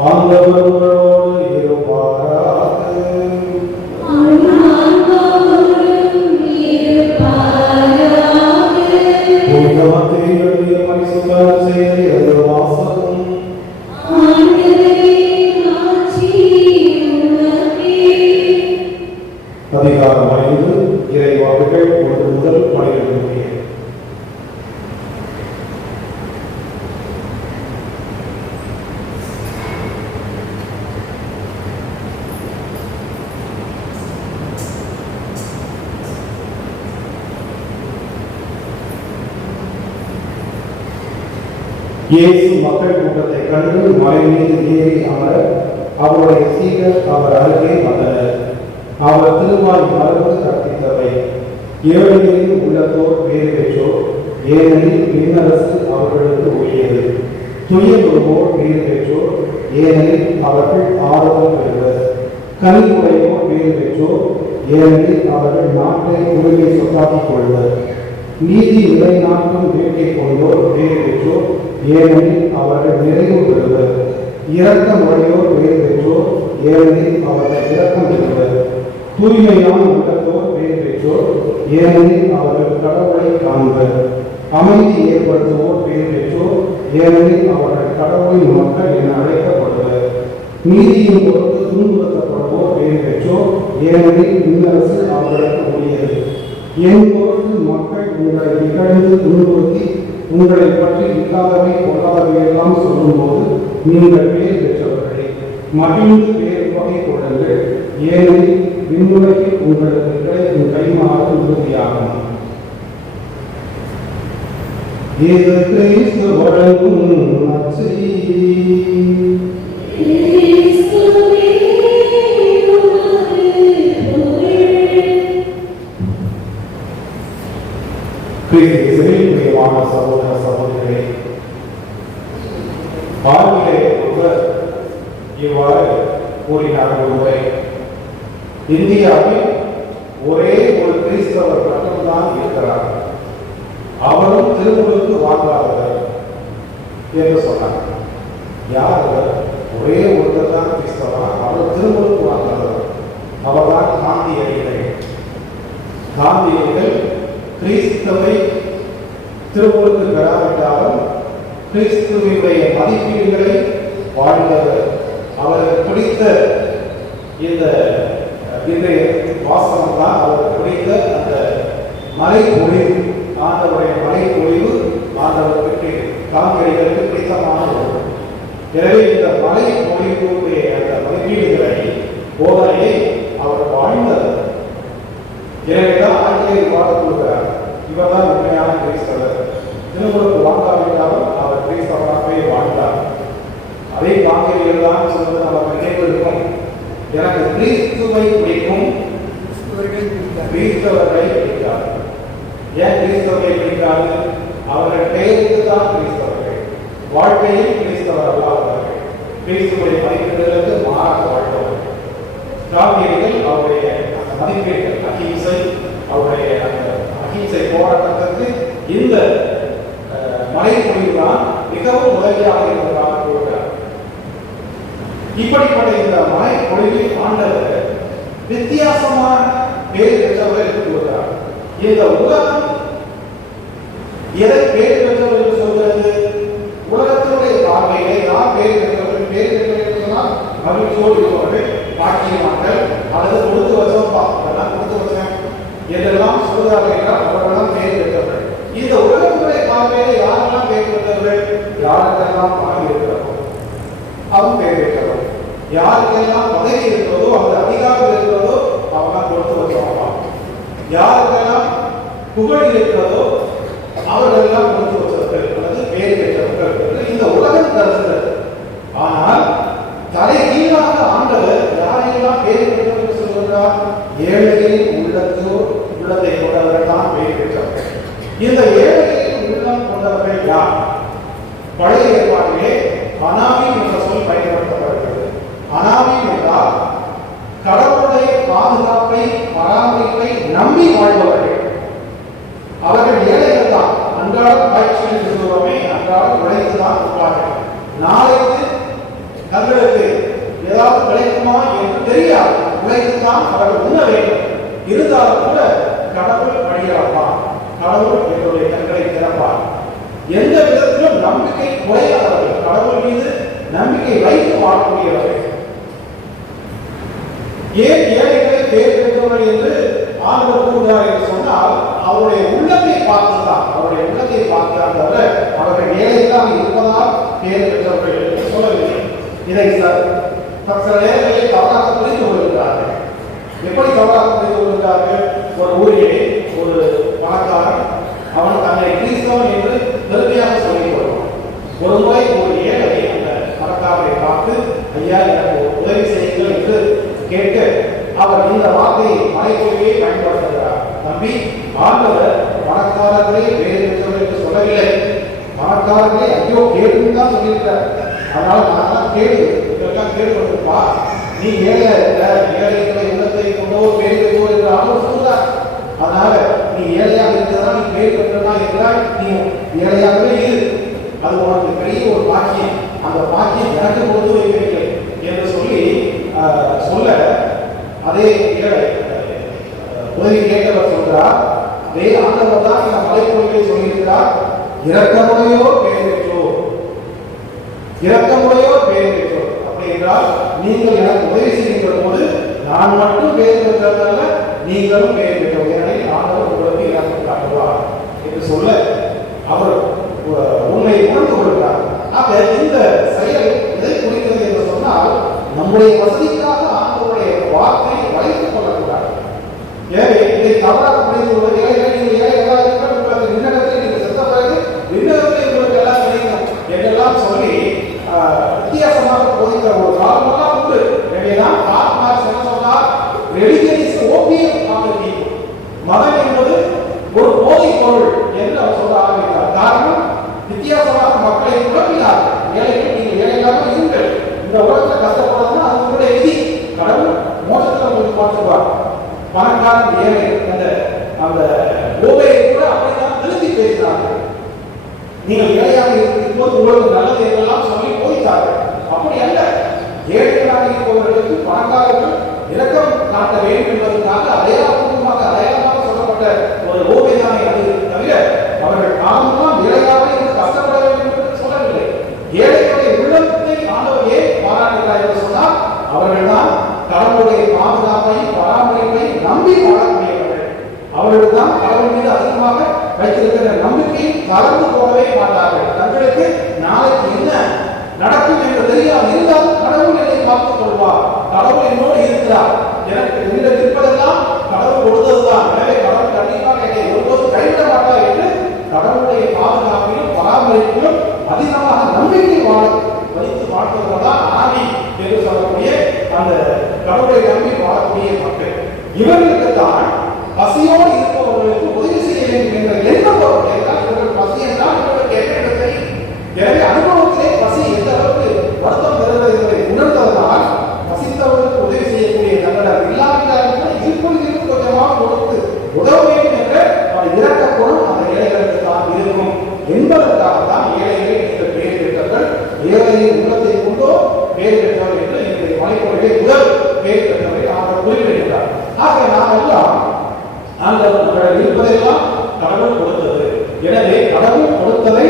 ஆண்டவர் உங்களோடு இருப்பாராக. புனித மத்தேயு எழுதிய பரிசுத்த நற்செய்தியிலிருந்து வாசகம். அதிகாரம் 5, இறைவாக்குகள் 1 முதல் 12 முடிய. இயேசு மக்கள் கூட்டத்தை கண்டு மலை மீது ஏறி அமர அவருடைய சீடர் அவர் அருகே வந்தனர். அவர் திருவாய் மரபு கற்பித்தவை. ஏழைகளின் உள்ளத்தோர் பேறு பெற்றோர், ஏனெனில் விண்ணரசு அவர்களுக்கு உரியது. துயருவோர் பேறு பெற்றோர், ஏனெனில் அவர்கள் ஆறுதல் பெறுவர். கனிவுடையோர் பேறு பெற்றோர், ஏனெனில் அவர்கள் நாட்டை உரிமை சொத்தாக்கிக் கொள்வர். நீதி நிலைநாட்டும் வேட்கை கொண்டோர் பேறு பெற்றோர், ஏனெனில் அவர்கள் நிறைவு பெறுவர். இரக்கமுடையோர் பேறு பெற்றோர், ஏனெனில் அவர்கள் இரக்கம் பெறுவர். தூய்மையான உள்ளத்தோர் பேறு பெற்றோர், ஏனெனில் அவர்கள் கடவுளை காண்பர். அமைதி ஏற்படுத்துவோர் பேறு பெற்றோர், ஏனெனில் அவர்கள் கடவுளின் மக்கள் என அழைக்கப்படுவர். நீதியின் பொருட்டு துன்புறுத்தப்படுவோர் பேறு பெற்றோர், ஏனெனில் விண்ணரசு அவர்களுக்கு உரியது. என் பொருட்டு மக்கள் உங்களை இகழ்ந்து துன்புறுத்தி உங்களை பற்றி இல்லாதவை கொள்ளாதவை எல்லாம் சொல்லும்போது நீங்கள் பேர் பெற்றவர்களே. மகிழ்ந்து வேறு வகை கொள்ளுங்கள், ஏனெனில் விண்ணுலகில் உங்களுக்கு கிடைக்கும் கைமாறு உறுதியாகும். இது கிறிஸ்து வழங்கும் நற்செய்தி. பிரியமான சகோதர சகோதரிகளே, வாழ்விலே ஒருவர் இவ்வாறு கூறினார். ஒருமுறை இந்தியாவில் ஒரே ஒரு கிறிஸ்தவர் மட்டும்தான் இருக்கிறார், அவரும் திருமுழுக்கு வாங்காதவர் என்று சொன்னார். யார் அவர்? ஒரே ஒருத்தர் தான் கிறிஸ்தவர், அவர் திருமுழுக்கு வாங்காதவர். அவர்தான் காந்தியடிகள். காந்தியடிகள் கிறிஸ்தவை திருமுழுக்கு பெறாவிட்டாலும் கிறிஸ்துவினுடைய மதிப்பீடுகளை வாழ்ந்தவர். அவருக்கு பிடித்த இந்த இன்றைய வாசகம் தான் அவருக்கு பிடித்த அந்த மலை பொழிவு. ஆண்டவருடைய மலை பொழிவு ஆண்டவருக்கு காந்தியடிகளுக்கு பிடித்தமான ஒன்று. எனவே இந்த மலை பொழிவுடைய அந்த மதிப்பீடுகளை போதனையை அவர் வாழ்ந்தவர். எனவேதான் ஆங்கிலேயர் வாழ கொடுக்கிறார். இவர் தான் உண்மையான கிறிஸ்தவர். திருமுழுக்கு வாங்காவிட்டாலும் அவர் கிறிஸ்தவராகவே வாழ்ந்தார். அதே காந்தியடிகள் தான் சொல்வது நமக்கு நினைவு இருக்கும். எனக்கு கிறிஸ்துவை பிடிக்கும், கிறிஸ்தவர்களை பிடிக்காது. ஏன் கிறிஸ்தவர்களை பிடிக்காது? அவர்கள் பெயருக்கு தான் கிறிஸ்தவர்கள், வாழ்க்கையில் கிறிஸ்தவர் அல்லாதவர்கள், கிறிஸ்துவை மதிப்பீடுகளுக்கு மாறாக வாழ்ந்தவர்கள். காந்தியடிகள் அவருடைய அந்த மதிப்பீடுகள், அகிம்சை, அவருடைய அந்த அகிம்சை போராட்டத்திற்கு இந்த மலைப்பொழிவு தான் மிகவும் உதவியாக இருப்பதாக கூறுகிறார். இப்படிப்பட்ட இந்த மலைப்பொழிவில் ஆண்டவர் வித்தியாசமான பேர் பெற்றவர்கள் என்று கூறுகிறார். இந்த உலகம் எதை பேர் பெற்றவர் என்று சொல்கிறது? உலகத்தினுடைய பார்வையிலே யார் பேர் பெற்றவர்கள்? பேர் பெற்றவர்கள் சொன்னால் மகிழ்ச்சியோடு இருப்பவர்கள், பாக்கியமான்கள், அல்லது கொடுத்து வச்சோம் கொடுத்து வச்சேன் என்றெல்லாம் சொல்கிறார்கள் என்றால் அவர்களெல்லாம் பேர் பெற்றவர்கள். இந்த உலகத்துடைய பார்வையிலே யாரெல்லாம் பேர் பெற்றவர்கள்? யாருக்கெல்லாம் பணம் இருக்கிறதோ அவங்க பேர் பெற்றவர்கள். யாருக்கெல்லாம் பதவி இருக்கிறதோ, அந்த அதிகாரம் இருக்கிறதோ அவெல்லாம் கொடுத்து வச்சோம். யாருக்கெல்லாம் புகழ் இருக்கிறதோ அவர்களெல்லாம் கொடுத்து வச்சவர்கள் அல்லது பேர் பெற்றவர்கள் என்று இந்த உலகம் கருதுகிறது. ஆனால் தலை கீழாக ஆண்டவர் யாரையெல்லாம் பேர் பெற்றவர்கள் சொல்கிறார்? ஏழைகளின் உள்ளத்தை கொண்டவர்கள் தான் பேர் பெற்றவர்கள். இந்த ஏழைகளின் உள்ளம் கொண்டவர்கள் யார்? பழைய ஏற்பாட்டிலே அனாமீம் என்ற சொல் பயன்படுத்தப்படுகிறது. அனாமீம் என்றால் கடவுளுடைய பாதுகாப்பை, பராமரிப்பை நம்பி வாழ்பவர்கள். அவர்கள் ஏழைகள் தான், அன்றாடம் காய்ச்சல் சொல்லுவோமே, அன்றாடம் உழைத்துதான் இருப்பார்கள். நாளைக்கு தங்களுக்கு ஏதாவது கிடைக்குமா என்று தெரியாது. உழைத்துத்தான் அவர்கள் உண்ண வேண்டும். இருந்தாலும் கூட கடவுள் வழியிறப்பா, கடவுள் என்னுடைய கண்களை திறப்பார். எந்த விதத்திலும் நம்பிக்கை குறையாதவர்கள், கடவுள் மீது நம்பிக்கை வைத்து வாழக்கூடியவர்கள். ஏன் ஏழைகளை பேர் பெற்றவர்கள் என்று ஆண்டவர் கூறுகிறார் என்று சொன்னால், அவருடைய உள்ளத்தை பார்த்துதான், அவருடைய உள்ளத்தை பார்க்கிறார் தவிர அவர்கள் ஏழைதான் இருப்பதால் பேர் பெற்றவர்கள் என்று சொல்லவில்லை. இதை சில நேரங்களில் தவறாக புரிந்து கொள்கிறார்கள். எப்படி தவறாக புரிந்து கொள்கிறார்கள்? ஒரு ஊரிலே ஒரு பணக்காரன், அவன் தன்னை கிறிஸ்தவன் என்று பெருமையாக சொல்லிக் கொள்வான். ஒரு முறை ஒரு ஏழை அந்த பணக்காரரை பார்த்து, ஐயா எனக்கு உதவி செய்யுங்கள் என்று கேட்க, அவர் இந்த வார்த்தையை மறைப்பொழியை பயன்படுத்துகிறார். தம்பி, ஆண்டவர் பணக்காரர்களே வேறு என்று சொல்லவில்லை, பணக்காரர்களே ஐயோ கேளுன்னு தான் சொல்லியிருக்கார். அதனால நான் கேளு, இதெல்லாம் கேள்விப்பட்டிருப்பா, நீ ஏழை இருக்க, ஏழைகளை உள்ளத்தை கொண்டோ பேர் பெற்றோ என்று ஆண்டவர் சொல்கிறார். அதனால நீ ஏழையாக இருக்கிறதா, நீ பேர் பெற்றா என்றால் நீ ஏழையாகவே இரு, அது உனக்கு பெரிய ஒரு பாக்கியம், அந்த பாக்கியம் எனக்கு கொடுத்து வைப்பீர்கள் என்று சொல்லி சொல்ல, அதே ஏழை உதவி கேட்டவர் சொல்கிறார், அதே ஆண்டவர் தான் இந்த மலைப்பொழியை சொல்லியிருக்கிறார், இரக்கமுடையோர் பேர் பெற்றோர், இரக்கமுடையோர் பேர் பெற்றோர். அப்படி என்றால் நீங்கள் எனக்கு உதவி செய்கின்ற போது நான் மட்டும் பேர் பெற்றதல்ல, நீங்களும் பேர் பெற்றோர், ஏனெனில் ஆண்டவர் உங்களுக்கு இரக்கம் காட்டுவார் என்று சொல்ல அவர் உண்மை உணர்ந்து கொள்கிறார். ஆக இந்த செயல் எதை குறிக்கிறது என்று சொன்னால், நம்முடைய வசதிக்காக ஆண்டவருடைய வார்த்தை வளைத்துக் கொள்ளக்கூடாது. எனவே இதை தவறாக புரிந்து கொள்வது, உங்களுக்கு விண்ணகத்தில் நீங்கள் செத்த பிறகு விண்ணகத்தில் உங்களுக்கு எல்லாம் கிடைக்கும் என்றெல்லாம் சொல்லி வித்தியாசமாக போதிக்கிற ஒரு காலமெல்லாம் உண்டு. எனவேதான் கார்மார்க்ஸ் என்ன சொன்னார், religion is opium of the people, மதம் என்பது ஒரு போதைப் பொருள் என்று அவர் சொல்ல ஆரம்பித்தார். காரணம், வித்தியாசமாக மக்களை குழப்பினார். ஏழைகள், நீங்கள் ஏழைகளாக இருங்கள், இந்த உலகத்தில் கஷ்டப்படுறதுன்னா அது உங்களுடைய விதி, கடவுள் மோசத்தில் உங்களுக்கு பார்த்துவார். பணக்காரன் ஏழை அந்த ஓவையை கூட அப்படித்தான் திருத்தி பேசினார்கள். நீங்கள் ஏழையாக இருக்கும்போது உங்களுக்கு நல்லது என்றெல்லாம் சொல்லி போய்த்தார்கள். அப்படி அல்ல, ஏழைகளாக இருப்பவர்களுக்கு பணக்காரர்கள் இரக்கம் காட்ட வேண்டும் என்பதற்காக அடையாளமாக சொல்லப்பட்ட ஒரு ஓவைதானே அது தவிர, அவர்கள் காலமெல்லாம் ஏழையாக இருந்து கஷ்டப்பட வேண்டும் என்று சொல்லவில்லை. ஏழைகளுடைய உள்ளத்தை ஆண்டவர் ஏன் பாராட்டுகிறார் என்று சொன்னால், அவர்கள் தான் கடவுளுடைய பாதுகாப்பையும் பராமரிப்பையும் நம்பி வாழக்கூடியவர்கள். அவர்கள் தான் கடவுள் மீது அதிகமாக வைத்திருக்கிற நம்பிக்கையை கலந்து போகவே மாட்டார்கள். தங்களுக்கு நாளைக்கு என்ன நடக்கும் என்று தெரியாது, இருந்தாலும் கடவுள் என்னை பார்த்துக் கொள்வார், கடவுள் என்னோடு இருக்கிறார், எனக்கு என்னிடம் இருப்பதெல்லாம் கடவுள் கொடுத்ததுதான், எனவே கடவுள் கண்டிப்பாக என்னை ஒருபோது கைவிட மாட்டார் என்று கடவுளுடைய பாதுகாப்பிலும் பராமரிப்பிலும் அதிகமாக நம்பிக்கை வைத்து வாழ்ந்தவர்கள்தான் ஆதி என்று சொல்லக்கூடிய அந்த கடவுளை நம்பி வாழக்கூடிய மக்கள். இவர்களுக்கு தான் பசியோடு இருப்பவர்களுக்கு உதவி செய்ய வேண்டும் என்ற எண்ணம் வரும். இவர்கள் பசி என்றால் இவர்களுக்கு என்ன தெரியும். எனவே அனுபவத்திலே பசி எந்த அளவுக்கு வருத்தம் தருவது என்பதை உணர்ந்ததனால் பசித்தவர்களுக்கு உதவி செய்யக்கூடிய தங்கள் இல்லாவிட்டாலும் கூட இருப்பது கொஞ்சமாக கொடுத்து உதவ வேண்டும் என்ற இறக்க குணம் அந்த ஏழைகளுக்கு தான் இருக்கும் என்பதற்காக தான் ஏழைகளை நீங்கள் பேர் பெற்றவர்கள், ஏழையின் உள்ளத்தை கொண்டோ பேர் பெற்றவர் என்று என்னுடைய மலைப்பொழிலே முதல் பேர் பெற்றவரை அவர் குறிப்பிடுகிறார். ஆக நாம் எல்லாம் அந்த இருப்பதெல்லாம் கடவுள் கொடுத்தது. எனவே கடவுள் கொடுத்ததை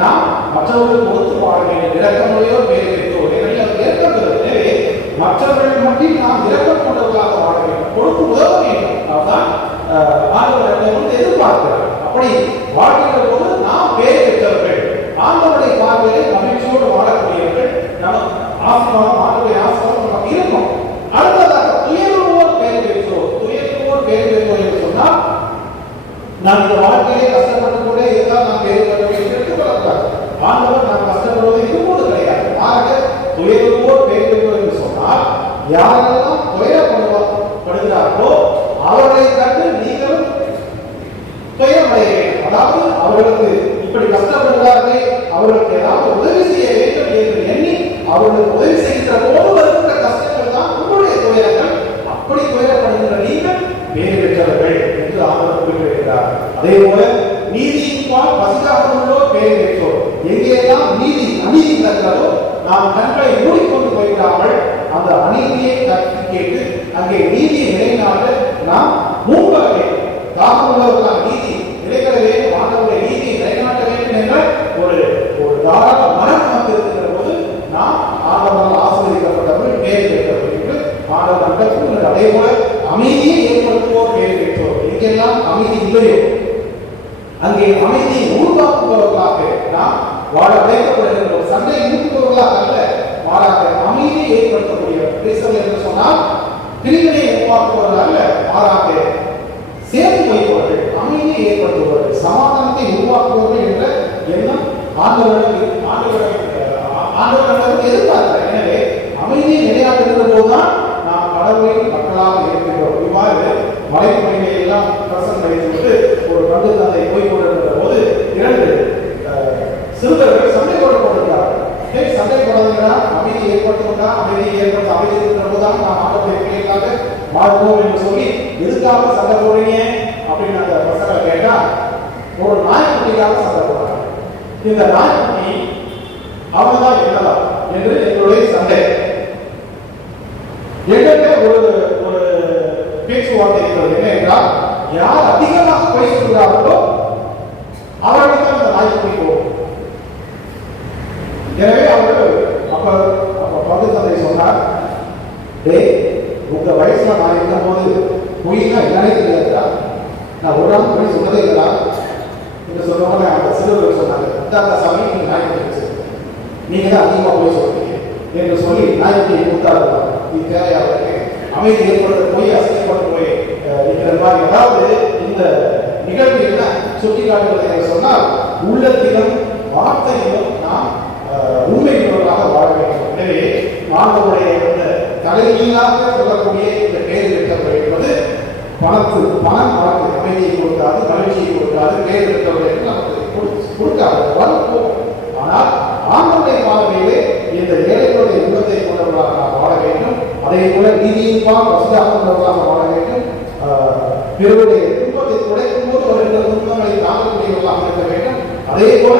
நாம் மற்றவர்கள் கொடுத்து வாழ வேண்டும். இரக்கமுடையோ பேர் பெற்றோர், எனவே மற்றவர்கள் மட்டும் நாம் இரக்கம் கொண்டவர்களாக வாழ வேண்டும், கொடுத்து உதவ வேண்டும். அதுதான் ஆண்டவர் எதிர்பார்க்கிறார். அப்படி வாழ்கின்ற போது நாம் பேர் பெற்றவர்கள், ஆண்டவருடைய பார்வையை மகிழ்ச்சியோடு வாழக்கூடியவர்கள், நமக்கு ஆசீர்வாதம், ஆண்டவருடைய ஆசீர்வாதம் நமக்கு இருக்கும். அடுத்ததாக துயருவோர் பேர் பெற்றோர். துயருவோர் பேர் பெற்றோர் என்று சொன்னால், நாம் இந்த வாழ்க்கையிலே கஷ்டப்பட்டு கூட இருந்தால் நாம் பேர் பெற்றோர் என்று எடுத்துக்கொள்ளக்கூடாது. ஆண்டவர் நாம் கஷ்டப்படுவதை இருக்கும்போது கிடையாது. ஆக துயருவோர் பேர் பெற்றோர் என்று சொன்னால், யாரெல்லாம் துயரப்படுகிறார்களோ அவர்களை கண்டு நீங்களும் துயரமடைய வேண்டும். அதாவது அவர்களுக்கு இப்படி கஷ்டப்படுகிறார்களே, அவர்களுக்கு ஏதாவது உதவி செய்ய வேண்டும் என்று எண்ணி அவர்களுக்கு உதவி செய்கின்ற போது வருகின்ற கஷ்டங்கள் தான் உங்களுடைய துயரங்கள். அப்படி துயரப்படுகின்ற நீங்கள் பேர் பெற்றவர்கள் என்று ஆண்டவர் குறிப்பிடுகிறார். அதே போல நீதியின்பால் பசிதாக உள்ளோர் பேர் பெற்றோர். எங்கெல்லாம் நீதி அநீதி நடக்கிறதோ நாம் கண்களை மூடிக்கொண்டு போய்விடாமல் அந்த அநீதியை தட்டி கேட்டு அங்கே நீதியை நிலைநாட நாம் முன்வர வேண்டும். தாகம் உள்ளவர்களான நீதி நிலைகளை வேண்டும், ஆண்டவருடைய நீதியை நிலைநாட்ட வேண்டும் என்ற ஒரு தாராள மனம் நமக்கு இருக்கின்ற போது நாம் ஆண்டவரால் ஆசீர்வதிக்கப்பட்டவர்கள் பேர் பெற்றவர்கள் என்று ஆண்டவர் நடக்கும். அதே போல அமைதியை ஏற்படுத்துவோர் பேர் பெற்றோர். எங்கெல்லாம் அமைதி இல்லையோ அங்கே அமைதியை உருவாக்குபவர்களாக நாம் வாழ வைக்கப்படுகின்றோம். சண்டை ஊக்குபவர்களாக அல்ல, மாறாக அமைதியை ஏற்படுத்தக்கூடிய பேசுவது என்று சொன்னால் பிரிவினை உருவாக்குபவர்கள் அல்ல, மாறாக சேர்த்து வைப்பவர்கள், அமைதியை ஏற்படுத்துபவர்கள், சமாதானத்தை உருவாக்குபவர்கள் என்ற எண்ணம் ஆண்டவர்களுக்கு எதிர்பார்க்கிறார். எனவே அமைதியை நிலையாட்டுகின்ற போதுதான் நாம் கடவுளின் மக்களாக இருக்கின்றோம். இவ்வாறு மலைப்பகுதியை எல்லாம் பிரசன் வைத்துவிட்டு ஒரு பங்கு தந்தை போய் கொண்டிருக்கிற போது 2 சிறுவர்கள் சண்டை போட்டுக்கொண்டிருக்கிறார்கள். சண்டை போடுறதுனா அமைதியை ஏற்படுத்துவதா, அமைதியை ஏற்படுத்த அமைதி இருக்கிற போதுதான் நாம் ஆண்டவருடைய பிள்ளைகளாக வாழ்வோம் என்று சொல்லி எதுக்காக சண்டை போடுறீங்க அப்படின்னு அந்த பசங்களை கேட்டா ஒரு நாய்க்குட்டிக்காக சண்டை போடுறாங்க. இந்த நாய்க்குட்டி அவங்கதான் என்னதான் என்று எங்களுடைய சண்டை. எங்கிட்ட ஒரு பேச்சுவார்த்தை இருக்கிறது. என்ன என்றால், யார் அதிகமாக பொய் சொல்கிறார்களோ அவர்களுக்கு அந்த நாய்க்குட்டி போகும். எனவே அவர்கள் அப்ப பங்கு தந்தை சொன்னார், உங்க வயசுல நான் இருந்த போது பொய்னா என்னன்னே தெரியாதுடா, நான் ஒரு நாள் பொய் சொன்னதே இல்லடா என்று சொன்னவங்க அந்த சிறுவர்கள் சொன்னாங்க, அந்த சமயம் நீங்க நாய்க்குட்டி நீங்க தான் அதிகமாக பொய் சொல்றீங்க என்று சொல்லி நாய்க்குட்டியை கொடுத்தாரு. இது தேவையாக அமைதி ஏற்படுத்த போய் அசைப்பட்டு போய் இருக்கிற மாதிரி. அதாவது இந்த நிகழ்வு என்ன சுட்டி காட்டுவது என்று சொன்னால், உள்ளத்திலும் வார்த்தையிலும் நாம் உண்மையுள்ளவர்களாக வாழ வேண்டும். எனவே ஆண்டவருடைய இந்த தலைகீழாக சொல்லக்கூடிய இந்த பேர் பெற்றவர் என்பது பணம் வழக்கு அமைதியை கொடுக்காது, மகிழ்ச்சியை கொடுக்காது, பேர் பெற்றவர் என்று நமக்கு கொடுக்காது, வரும். ஆனால் ஆண்டவருடைய பார்வையிலே இந்த ஏழைகளுடைய உள்ளத்தை கொண்டவர்களாக நாம் வாழ வேண்டும். அதே போல நீதியின்பால் வசதியாளர்களாக வாழ வேண்டும். பிறருடைய துன்பத்தை குறைக்கும் போது அவர்கள் துன்பங்களை தாங்கக்கூடியவர்களாக இருக்க வேண்டும். அதே போல